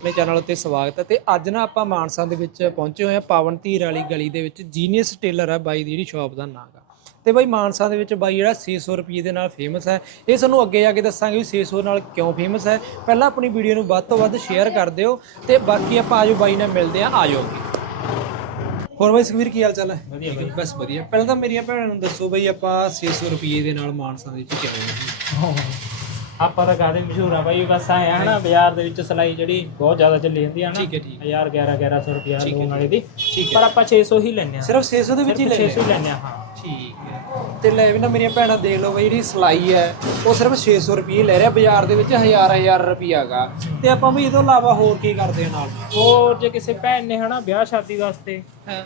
ਆਪਣੇ ਚੈਨਲ ਉੱਤੇ ਸਵਾਗਤ ਹੈ ਤੇ ਅੱਜ ਨਾ ਆਪਾਂ ਮਾਨਸਾ ਦੇ ਵਿੱਚ ਪਹੁੰਚੇ ਹੋਏ ਆ ਪਾਵਨ ਧੀਰ ਵਾਲੀ ਗਲੀ ਦੇ ਵਿੱਚ। ਜੀਨੀਅਸ ਟੇਲਰ ਹੈ ਬਾਈ ਦੀ ਜਿਹੜੀ ਸ਼ਾਪ ਦਾ ਨਾਮ ਹੈ ਤੇ ਬਾਈ ਮਾਨਸਾ ਦੇ ਵਿੱਚ ਬਾਈ ਜਿਹੜਾ 600 ਰੁਪਏ ਦੇ ਨਾਲ ਫੇਮਸ ਹੈ। ਇਹ ਸਾਨੂੰ ਅੱਗੇ ਜਾ ਕੇ ਦੱਸਾਂਗੇ ਵੀ 600 ਨਾਲ ਕਿਉਂ ਫੇਮਸ ਹੈ। ਪਹਿਲਾਂ ਆਪਣੀ ਵੀਡੀਓ ਨੂੰ ਵੱਧ ਤੋਂ ਵੱਧ ਸ਼ੇਅਰ ਕਰ ਦਿਓ ਤੇ ਬਾਕੀ ਆਪਾਂ ਆਜੋ ਬਾਈ ਨਾਲ ਮਿਲਦੇ ਆ ਆਜੋ ਹੋਰ ਬਾਈ ਸੁਖਵੀਰ ਕੀ ਹਾਲ ਚਾਲ ਹੈ? ਵਧੀਆ ਬਾਈ। ਬਸ ਵਧੀਆ। ਪਹਿਲਾਂ ਤਾਂ ਮੇਰੀਆਂ ਭੈਣਾਂ ਨੂੰ ਦੱਸੋ ਬਾਈ ਆਪਾਂ 600 ਰੁਪਏ ਦੇ ਨਾਲ ਮਾਨਸਾ ਦੇ ਵਿੱਚ ਨਹੀਂ ਆਪਾਂ ਤਾਂ ਗਾਦੇ ਮਸ਼ਹੂਰ ਆ ਬਾਈ ਬਸ ਆਏ ਆ ਨਾ ਬਾਜ਼ਾਰ ਦੇ ਵਿੱਚ ਸਲਾਈ ਜਿਹੜੀ ਬਹੁਤ ਜ਼ਿਆਦਾ ਚੱਲੀ ਜਾਂਦੀ ਆ ਨਾ। ਠੀਕ ਹੈ ਠੀਕ 1000 11 1100 ਰੁਪਿਆ ਠੀਕ ਹੈ, ਲੋਨ ਵਾਲੇ ਦੀ। ਠੀਕ ਪਰ ਆਪਾਂ 600 ਹੀ ਲੈਣੇ ਆ। ਸਿਰਫ 600 ਦੇ ਵਿੱਚ ਹੀ ਸਿਰਫ ਲੈ 600 ਹੀ ਲੈਣੇ ਆ ਹਾਂ। ਠੀਕ ਹੈ। ਤੇ ਲੈ ਵੀ ਨਾ ਮੇਰੀਆਂ ਭੈਣਾਂ ਦੇਖ ਲਓ ਬਈ ਜਿਹੜੀ ਸਲਾਈ ਹੈ ਉਹ ਸਿਰਫ 600 ਰੁਪਏ ਲੈ ਰਿਹਾ ਬਾਜ਼ਾਰ ਦੇ ਵਿੱਚ ਹਜ਼ਾਰ ਹਜ਼ਾਰ ਰੁਪਿਆਗਾ ਤੇ ਆਪਾਂ ਵੀ ਇਹ ਤੋਂ ਇਲਾਵਾ ਹੋਰ ਕੀ ਕਰਦੇ ਆ ਨਾਲ? ਹੋਰ ਜੇ ਕਿਸੇ ਭੈਣ ਨੇ ਹਨਾ ਵਿਆਹ ਸ਼ਾਦੀ ਵਾਸਤੇ ਹਾਂ।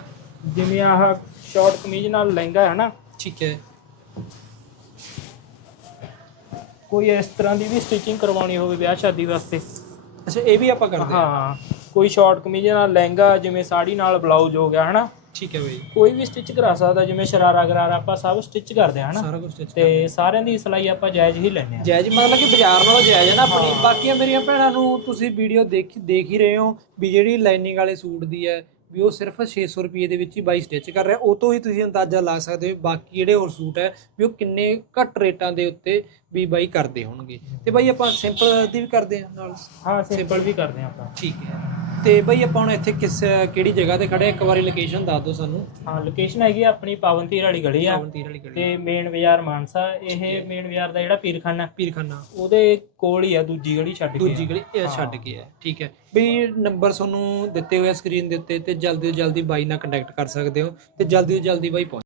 ਜਿਵੇਂ ਆਹ ਸ਼ਾਰਟ ਕਮੀਜ਼ ਨਾਲ ਲਹਿੰਗਾ ਹੈ ਨਾ ਠੀਕ ਹੈ। ਕੋਈ ਇਸ ਤਰ੍ਹਾਂ ਦੀ ਵੀ ਸਟਿਚਿੰਗ ਕਰਵਾਉਣੀ ਹੋਵੇ ਵਿਆਹ ਸ਼ਾਦੀ ਵਾਸਤੇ। ਅੱਛਾ ਇਹ ਵੀ ਆਪਾਂ ਕਰਦੇ ਆ ਹਾਂ ਕੋਈ ਸ਼ਾਰਟ ਕਮੀਜ਼ ਨਾਲ ਲਹਿੰਗਾ ਜਿਵੇਂ ਸਾੜੀ ਨਾਲ ਬਲਾਊਜ਼ ਹੋ ਗਿਆ ਹਨਾ? ਠੀਕ ਹੈ ਬਈ। ਕੋਈ ਵੀ ਸਟਿਚ ਕਰਾ ਸਕਦਾ ਜਿਵੇਂ ਸ਼ਰਾਰਾ ਗਰਾਰਾ ਆਪਾਂ ਸਭ ਸਟਿਚ ਕਰਦੇ ਆ ਹਨਾ? ਸਾਰਾ ਕੁਝ ਸਟਿਚ ਤੇ ਸਾਰਿਆਂ ਦੀ ਸਿਲਾਈ ਆਪਾਂ ਜਾਇਜ਼ ਹੀ ਲੈਣੇ ਆ ਜਾਇਜ਼ ਮਤਲਬ ਕਿ ਬਾਜ਼ਾਰ ਨਾਲੋਂ ਜਾਇਜ਼ ਹੈ ਨਾ ਆਪਣੀ। ਬਾਕੀਆਂ ਮੇਰੀਆਂ ਭੈਣਾਂ ਨੂੰ ਤੁਸੀਂ ਵੀਡੀਓ ਦੇਖ ਦੇਖ ਹੀ ਰਹੇ ਹੋ ਵੀ ਜਿਹੜੀ ਲਾਈਨਿੰਗ ਵਾਲੇ ਸੂਟ ਦੀ ਹੈ ਵੀ ਉਹ ਸਿਰਫ 600 ਰੁਪਏ ਦੇ ਵਿੱਚ ਹੀ ਬਾਈ ਸਟਿਚ ਕਰ ਰਿਹਾ। ਉਹ ਤੋਂ ਹੀ ਤੁਸੀਂ ਅੰਦਾਜ਼ਾ ਲਾ ਸਕਦੇ ਹੋ ਬਾਕੀ ਜਿਹੜੇ ਹੋਰ ਸੂਟ ਹੈ ਵੀ ਉਹ ਕਿੰਨੇ ਘੱਟ ਰੇਟਾਂ ਦੇ ਉੱਤੇ ਵੀ ਬਾਈ ਕਰਦੇ ਹੋਣਗੇ। ਤੇ ਬਾਈ ਆਪਾਂ ਸਿੰਪਲ ਦੀ ਵੀ ਕਰਦੇ ਹਾਂ ਨਾਲ। ਹਾਂ ਸਿੰਪਲ ਵੀ ਕਰਦੇ ਆ ਆਪਾਂ। ਠੀਕ ਹੈ। ਤੇ ਬਾਈ ਆਪਾਂ ਹੁਣ ਇੱਥੇ ਕਿਸ ਕਿਹੜੀ ਜਗ੍ਹਾ ਤੇ ਖੜੇ? ਇੱਕ ਵਾਰੀ ਲੋਕੇਸ਼ਨ ਦੱਸ ਦਿਓ ਸਾਨੂੰ। ਹਾਂ ਲੋਕੇਸ਼ਨ ਹੈਗੀ ਆ ਆਪਣੀ ਪਾਵਨਤੀਰ ਵਾਲੀ ਗਲੀ ਆ। ਵਾਲੀ ਗਲੀ। ਤੇ ਮੇਨ ਬਾਜ਼ਾਰ ਮਾਨਸਾ ਇਹ ਮੇਨ ਬਾਜ਼ਾਰ ਦਾ ਜਿਹੜਾ ਪੀਰਖਾਨਾ। ਪੀਰਖਾਨਾ। ਉਹਦੇ ਕੋਲ ਹੀ ਆ ਦੂਜੀ ਗਲੀ ਛੱਡ ਕੇ ਦੂਜੀ ਗਲੀ ਇਹ ਛੱਡ ਕੇ ਹੈ ਠੀਕ ਹੈ। ਵੀ ਨੰਬਰ ਤੁਹਾਨੂੰ ਦਿੱਤੇ ਹੋਏ ਸਕਰੀਨ ਦੇ ਉੱਤੇ ਤੇ ਜਲਦੀ ਤੋਂ ਜਲਦੀ ਬਾਈ ਨਾਲ ਕੰਟੈਕਟ ਕਰ ਸਕਦੇ ਹੋ ਤੇ ਜਲਦੀ ਤੋਂ ਜਲਦੀ ਬਾਈ ਪਹੁੰਚ